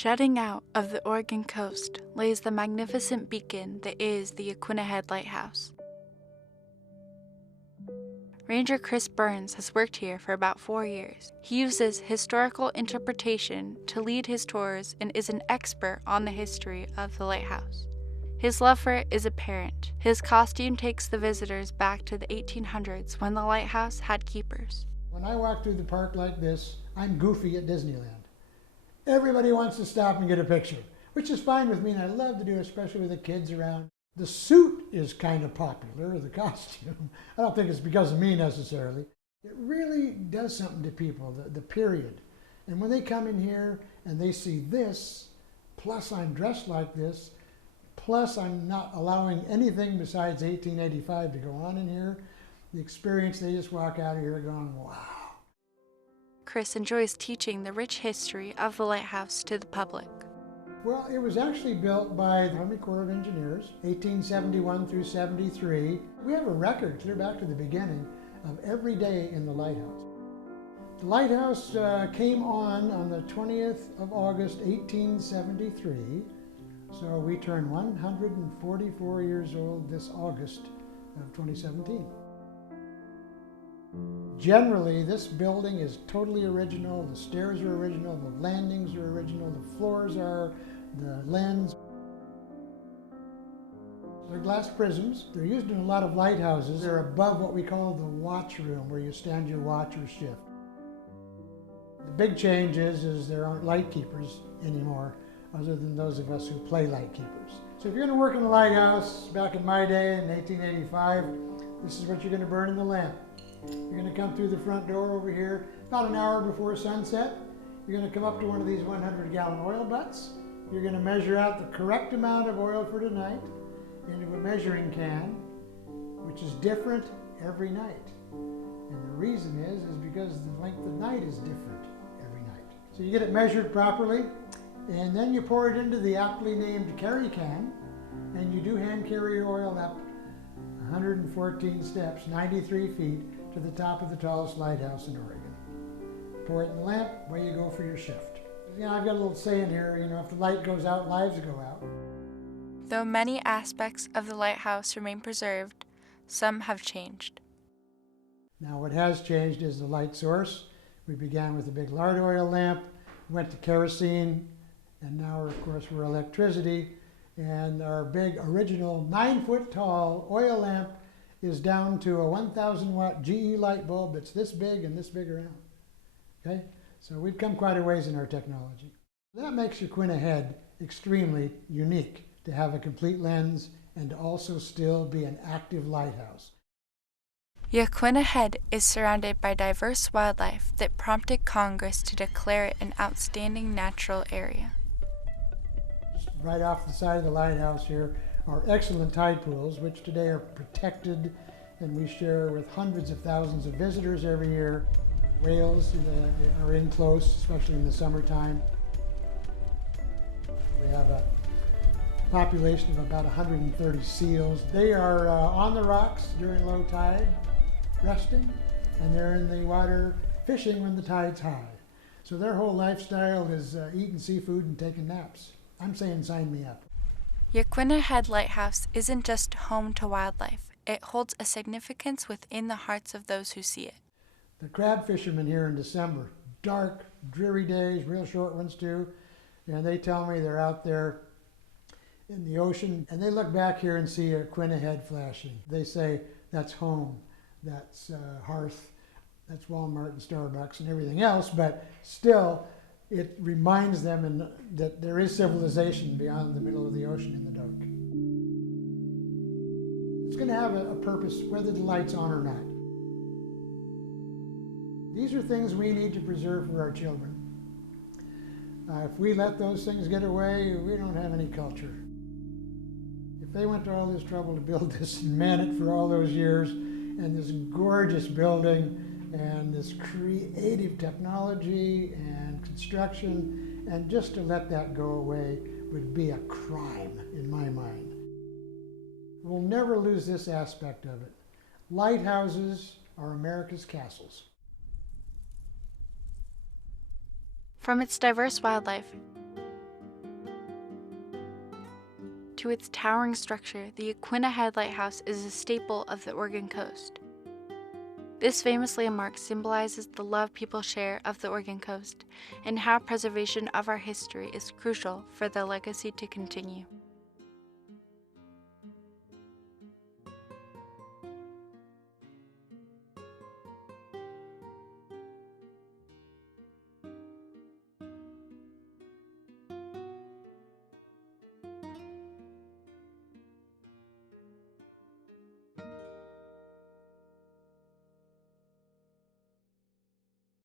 Jutting out of the Oregon coast lays the magnificent beacon that is the Yaquina Head Lighthouse. Ranger Chris Burns has worked here for about 4 years. He uses historical interpretation to lead his tours and is an expert on the history of the lighthouse. His love for it is apparent. His costume takes the visitors back to the 1800s when the lighthouse had keepers. When I walk through the park like this, I'm Goofy at Disneyland. Everybody wants to stop and get a picture, which is fine with me, and I love to do it, especially with the kids around. The suit is kind of popular, the costume. I don't think it's because of me necessarily. It really does something to people, the period. And when they come in here and they see this, plus I'm dressed like this, plus I'm not allowing anything besides 1885 to go on in here, the experience, they just walk out of here going, wow. Chris enjoys teaching the rich history of the lighthouse to the public. Well, it was actually built by the Army Corps of Engineers, 1871 through 73. We have a record clear back to the beginning of every day in the lighthouse. The lighthouse came on the 20th of August, 1873. So we turn 144 years old this August of 2017. Generally, this building is totally original. The stairs are original, the landings are original, the floors are, the lens. They're glass prisms. They're used in a lot of lighthouses. They're above what we call the watch room, where you stand your watch or shift. The big change is there aren't light keepers anymore, other than those of us who play light keepers. So if you're going to work in the lighthouse, back in my day in 1885, this is what you're going to burn in the lamp. You're going to come through the front door over here about an hour before sunset. You're going to come up to one of these 100-gallon oil butts. You're going to measure out the correct amount of oil for tonight into a measuring can, which is different every night. And the reason is because the length of night is different every night. So you get it measured properly, and then you pour it into the aptly named carry can, and you do hand carry your oil up 114 steps, 93 feet, to the top of the tallest lighthouse in Oregon. Pour it in the lamp, away you go for your shift. You know, I've got a little saying here, if the light goes out, lives go out. Though many aspects of the lighthouse remain preserved, some have changed. Now what has changed is the light source. We began with a big lard oil lamp, went to kerosene, and now of course we're electricity. And our big original 9-foot tall oil lamp is down to a 1,000 watt GE light bulb that's this big and this big around. Okay? So we've come quite a ways in our technology. That makes Yaquina Head extremely unique, to have a complete lens and to also still be an active lighthouse. Yaquina Head is surrounded by diverse wildlife that prompted Congress to declare it an outstanding natural area. Just right off the side of the lighthouse here are excellent tide pools, which today are protected, and we share with hundreds of thousands of visitors every year. Whales are in close, especially in the summertime. We have a population of about 130 seals. They are on the rocks during low tide, resting, and they're in the water fishing when the tide's high. So their whole lifestyle is eating seafood and taking naps. I'm saying sign me up. Yaquina Head Lighthouse isn't just home to wildlife. It holds a significance within the hearts of those who see it. The crab fishermen here in December, dark, dreary days, real short ones too, and they tell me they're out there in the ocean, and they look back here and see Yaquina Head flashing. They say, that's home, that's hearth, that's Walmart and Starbucks and everything else, but still, it reminds them that there is civilization beyond the middle of the ocean in the dark. It's going to have a purpose, whether the light's on or not. These are things we need to preserve for our children. If we let those things get away, we don't have any culture. If they went to all this trouble to build this and man it for all those years, and this gorgeous building, and this creative technology and construction, and just to let that go away would be a crime in my mind. We'll never lose this aspect of it. Lighthouses are America's castles. From its diverse wildlife, to its towering structure, the Aquina Head Lighthouse is a staple of the Oregon coast. This famous landmark symbolizes the love people share of the Oregon coast and how preservation of our history is crucial for the legacy to continue.